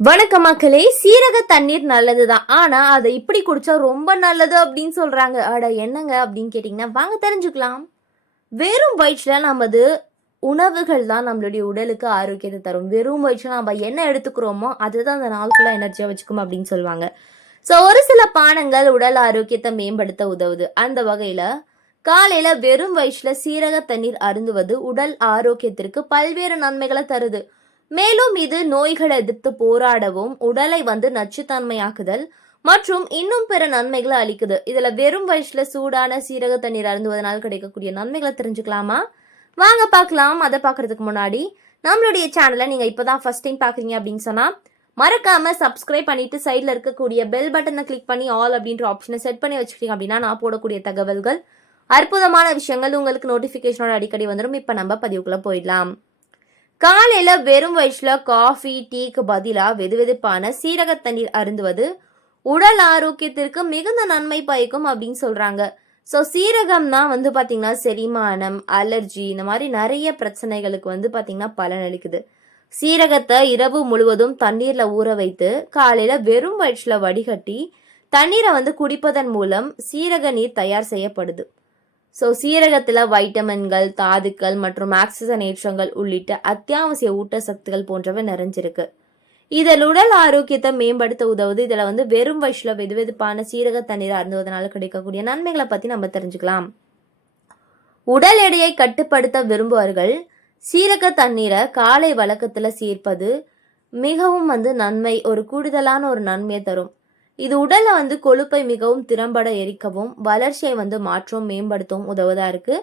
வணக்கம் மக்களே. சீரக தண்ணீர் நல்லதுதான். ஆனா அதை இப்படி குடிச்சா ரொம்ப நல்லது அப்படின்னு சொல்றாங்க. அட என்னங்க அப்படின்னு கேட்டிங்கன்னா வாங்க தெரிஞ்சுக்கலாம். வெறும் வயிற்றுல நமது உணவுகள் தான் நம்மளுடைய உடலுக்கு ஆரோக்கியத்தை தரும். வெறும் வயிற்றுல நம்ம என்ன எடுத்துக்கிறோமோ அதுதான் அந்த நாள் ஃபுல்லா எனர்ஜியா வச்சுக்கும் அப்படின்னு சொல்லுவாங்க. ஸோ ஒரு சில பானங்கள் உடல் ஆரோக்கியத்தை மேம்படுத்த உதவுது. அந்த வகையில காலையில வெறும் வயிற்றுல சீரக தண்ணீர் அருந்துவது உடல் ஆரோக்கியத்திற்கு பல்வேறு நன்மைகளை தருது. மேலும் இது நோய்களை எதிர்த்து போராடவும் உடலை நச்சுத்தன்மையாக்குதல் மற்றும் இன்னும் பிற நன்மைகளை அளிக்குது. இதுல வெறும் வயசுல சூடான சீரக தண்ணீர் அருந்துவதனால் கிடைக்கக்கூடிய நன்மைகளை தெரிஞ்சுக்கலாமா? வாங்க பார்க்கலாம். அதை பார்க்கறதுக்கு முன்னாடி நம்மளுடைய சேனலை நீங்க இப்பதான் ஃபர்ஸ்ட் டைம் பாக்குறீங்க அப்படின்னு சொன்னா மறக்காம சப்ஸ்கிரைப் பண்ணிட்டு சைட்ல இருக்கக்கூடிய பெல் பட்டனை கிளிக் பண்ணி ஆல் அப்படின்ற ஆப்ஷனை செட் பண்ணி வச்சுக்கிட்டீங்க அப்படின்னா நான் போடக்கூடிய தகவல்கள், அற்புதமான விஷயங்கள் உங்களுக்கு நோட்டிபிகேஷனோட அடிக்கடி வந்துடும். இப்ப நம்ம பதிவுக்குள்ள போயிடலாம். காலையில வெறும் வயிற்றுல காஃபி டீக்கு பதிலா வெதுவெதுப்பான சீரக தண்ணீர் அருந்துவது உடல் ஆரோக்கியத்திற்கு மிகுந்த நன்மை பயக்கும் அப்படின்னு சொல்றாங்க. ஸோ சீரகம்னா பாத்தீங்கன்னா செரிமானம், அலர்ஜி, இந்த மாதிரி நிறைய பிரச்சனைகளுக்கு பாத்தீங்கன்னா பலனளிக்குது. சீரகத்தை இரவு முழுவதும் தண்ணீர்ல ஊற வைத்து காலையில வெறும் வயிற்றுல வடிகட்டி தண்ணீரை குடிப்பதன் மூலம் சீரக நீர் தயார் செய்யப்படுது. ஸோ சீரகத்தில் வைட்டமின்கள், தாதுக்கள் மற்றும் ஆக்சிஜனேற்றங்கள் உள்ளிட்ட அத்தியாவசிய ஊட்டச்சத்துக்கள் போன்றவை நிறைஞ்சிருக்கு. இதில் உடல் ஆரோக்கியத்தை மேம்படுத்த உதவுது. இதில் வெறும் வயசுல வெதுவெதுப்பான சீரக தண்ணீர் அருந்துவதனால கிடைக்கக்கூடிய நன்மைகளை பற்றி நம்ம தெரிஞ்சுக்கலாம். உடல் எடையை கட்டுப்படுத்த விரும்புவர்கள் சீரக தண்ணீரை காலை வழக்கத்தில் சேர்ப்பது மிகவும் நன்மை, ஒரு கூடுதலான ஒரு நன்மையை தரும். இது உடல்ல கொழுப்பை மிகவும் திறம்பட எரிக்கவும் வளர்ச்சியை மாற்றவும் மேம்படுத்தவும் உதவுதா இருக்கு.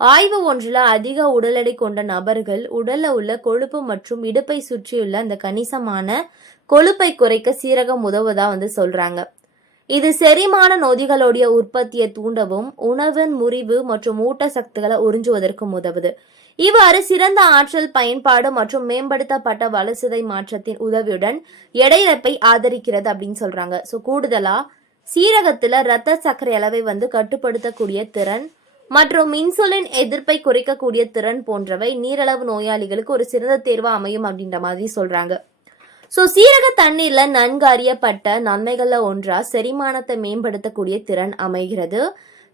ஆய்வு ஒன்றில் அதிக உடல் எடை கொண்ட நபர்கள் உடல்ல உள்ள கொழுப்பு மற்றும் இடுப்பை சுற்றியுள்ள அந்த கணிசமான கொழுப்பை குறைக்க சீரகம் உதவுதா சொல்றாங்க. இது செரிமான நொதிகளுடைய உற்பத்தியை தூண்டவும் உணவின் முறிவு மற்றும் ஊட்டச்சத்துக்களை உறிஞ்சுவதற்கும் உதவுது. இவ்வாறு சிறந்த ஆற்றல் பயன்பாடு மற்றும் மேம்படுத்தப்பட்ட வளர்சிதை மாற்றத்தின் உதவியுடன் எடையிழப்பை ஆதரிக்கிறது அப்படின்னு சொல்றாங்க. ஸோ கூடுதலா சீரகத்துல இரத்த சர்க்கரை அளவை கட்டுப்படுத்தக்கூடிய திறன் மற்றும் இன்சுலின் எதிர்ப்பை குறைக்கக்கூடிய திறன் போன்றவை நீரிழிவு நோயாளிகளுக்கு ஒரு சிறந்த தேர்வா அமையும் அப்படின்ற மாதிரி சொல்றாங்க. ஸோ சீரக தண்ணீர்ல நன்கு அறியப்பட்ட நன்மைகள்ல ஒன்றா செரிமானத்தை மேம்படுத்தக்கூடிய திறன் அமைகிறது.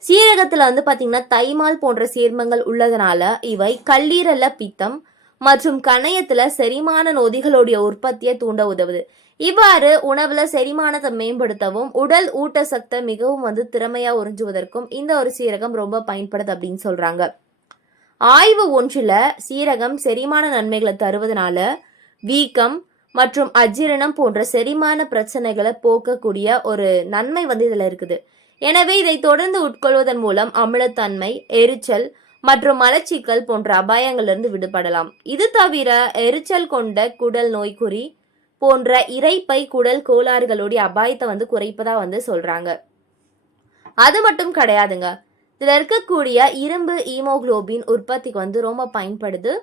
சீரகத்துல பாத்தீங்கன்னா தைமால் போன்ற சேர்மங்கள் உள்ளதனால இவை கல்லீரல்ல பித்தம் மற்றும் கணையத்துல செரிமான நொதிகளுடைய உற்பத்தியை தூண்ட உதவுது. இவ்வாறு உணவுல செரிமானத்தை மேம்படுத்தவும் உடல் ஊட்டச்சத்தை மிகவும் திறமையா உறிஞ்சுவதற்கும் இந்த ஒரு சீரகம் ரொம்ப பயன்படுது அப்படின்னு சொல்றாங்க. ஆய்வு ஒன்றுல சீரகம் செரிமான நன்மைகளை தருவதனால வீக்கம் மற்றும் அஜீரணம் போன்ற செரிமான பிரச்சனைகளை போக்கக்கூடிய ஒரு நன்மை இதுல இருக்குது. எனவே இதை தொடர்ந்து உட்கொள்வதன் மூலம் அமிலத்தன்மை, எரிச்சல் மற்றும் மலச்சிக்கல் போன்ற அபாயங்களிலிருந்து விடுபடலாம். இது தவிர எரிச்சல் கொண்ட குடல் நோய்க்குறி போன்ற இரைப்பை குடல் கோளாறுகளுடைய அபாயத்தை குறைப்பதா சொல்றாங்க. அது மட்டும் கிடையாதுங்க, இதுல இருக்கக்கூடிய இரும்பு ஈமோகுளோபின் உற்பத்திக்கு ரொம்ப பயன்படுது.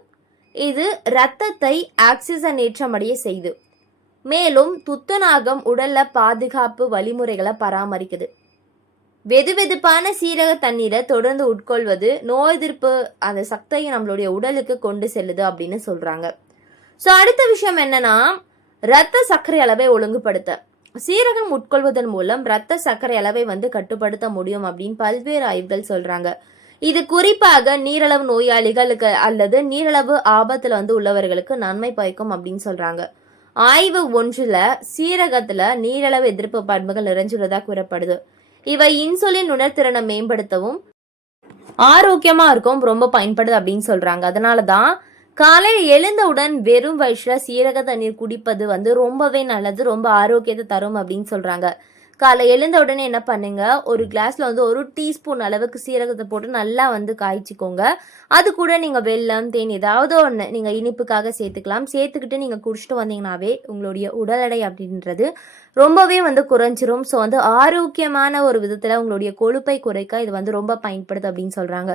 இது இரத்தத்தை ஆக்சிஜனேற்றமடைய செய்து மேலும் துத்தநாகம் உடல்ல பாதுகாப்பு வழிமுறைகளை பராமரிக்குது. வெதுவெதுப்பான சீரக தண்ணீரை தொடர்ந்து உட்கொள்வது நோய் எதிர்ப்பு அந்த சக்தியை நம்மளுடைய உடலுக்கு கொண்டு செல்லுது அப்படின்னு சொல்றாங்க. ஸோ அடுத்த விஷயம் என்னன்னா, இரத்த சர்க்கரை அளவை ஒழுங்குபடுத்த சீரகம் உட்கொள்வதன் மூலம் இரத்த சர்க்கரை அளவை கட்டுப்படுத்த முடியும் அப்படின்னு பல்வேறு ஆய்வுகள் சொல்றாங்க. இது குறிப்பாக நீரிழிவு நோயாளிகளுக்கு அல்லது நீரிழிவு ஆபத்துல உள்ளவர்களுக்கு நன்மை பயக்கும் அப்படின்னு சொல்றாங்க. ஆய்வு ஒன்றுல சீரகத்துல நீரிழிவு எதிர்ப்பு பண்புகள் நிறைஞ்சுள்ளதா கூறப்படுது. இவை இன்சுலின் உணர்திறனை மேம்படுத்தவும் ஆரோக்கியமா இருக்கும் ரொம்ப பயன்படுது அப்படின்னு சொல்றாங்க. அதனாலதான் காலையில் எழுந்தவுடன் வெறும் வயிற்றுல சீரக தண்ணீர் குடிப்பது ரொம்பவே நல்லது, ரொம்ப ஆரோக்கியத்தை தரும் அப்படின்னு சொல்றாங்க. காலை எழுந்த உடனே என்ன பண்ணுங்க, ஒரு கிளாஸ்ல 1 டீஸ்பூன் அளவுக்கு சீரகத்தை போட்டு நல்லா காய்ச்சிக்கோங்க. அது கூட நீங்க வெல்லம், தேன் ஏதாவது ஒன்று நீங்க இனிப்புக்காக சேர்த்துக்கலாம். சேர்த்துக்கிட்டு நீங்க குடிச்சிட்டு வந்தீங்கன்னாவே உங்களுடைய உடல் எடை அப்படின்றது ரொம்பவே குறைஞ்சிரும். ஸோ ஆரோக்கியமான ஒரு விதத்துல உங்களுடைய கொழுப்பை குறைக்க இது ரொம்ப பயன்படுது அப்படின்னு சொல்றாங்க.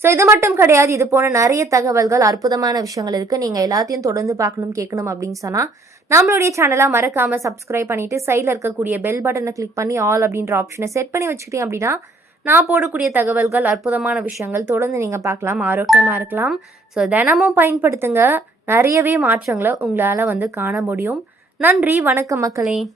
ஸோ இது மட்டும் கிடையாது, இது போன நிறைய தகவல்கள், அற்புதமான விஷயங்கள் இருக்கு. நீங்க எல்லாத்தையும் தொடர்ந்து பார்க்கணும், கேட்கணும் அப்படின்னு சொன்னா நம்மளுடைய சேனலை மறக்காம சப்ஸ்கிரைப் பண்ணிட்டு சைடில் இருக்கக்கூடிய பெல் பட்டனை கிளிக் பண்ணி ஆல் அப்படின்ற ஆப்ஷனை செட் பண்ணி வச்சுக்கிட்டீங்க அப்படின்னா நான் போடக்கூடிய தகவல்கள், அற்புதமான விஷயங்கள் தொடர்ந்து நீங்கள் பார்க்கலாம், ஆரோக்கியமாக இருக்கலாம். ஸோ தினமும் பயன்படுத்துங்க, நிறையவே மாற்றங்களை உங்களால் காண முடியும். நன்றி, வணக்கம் மக்களே.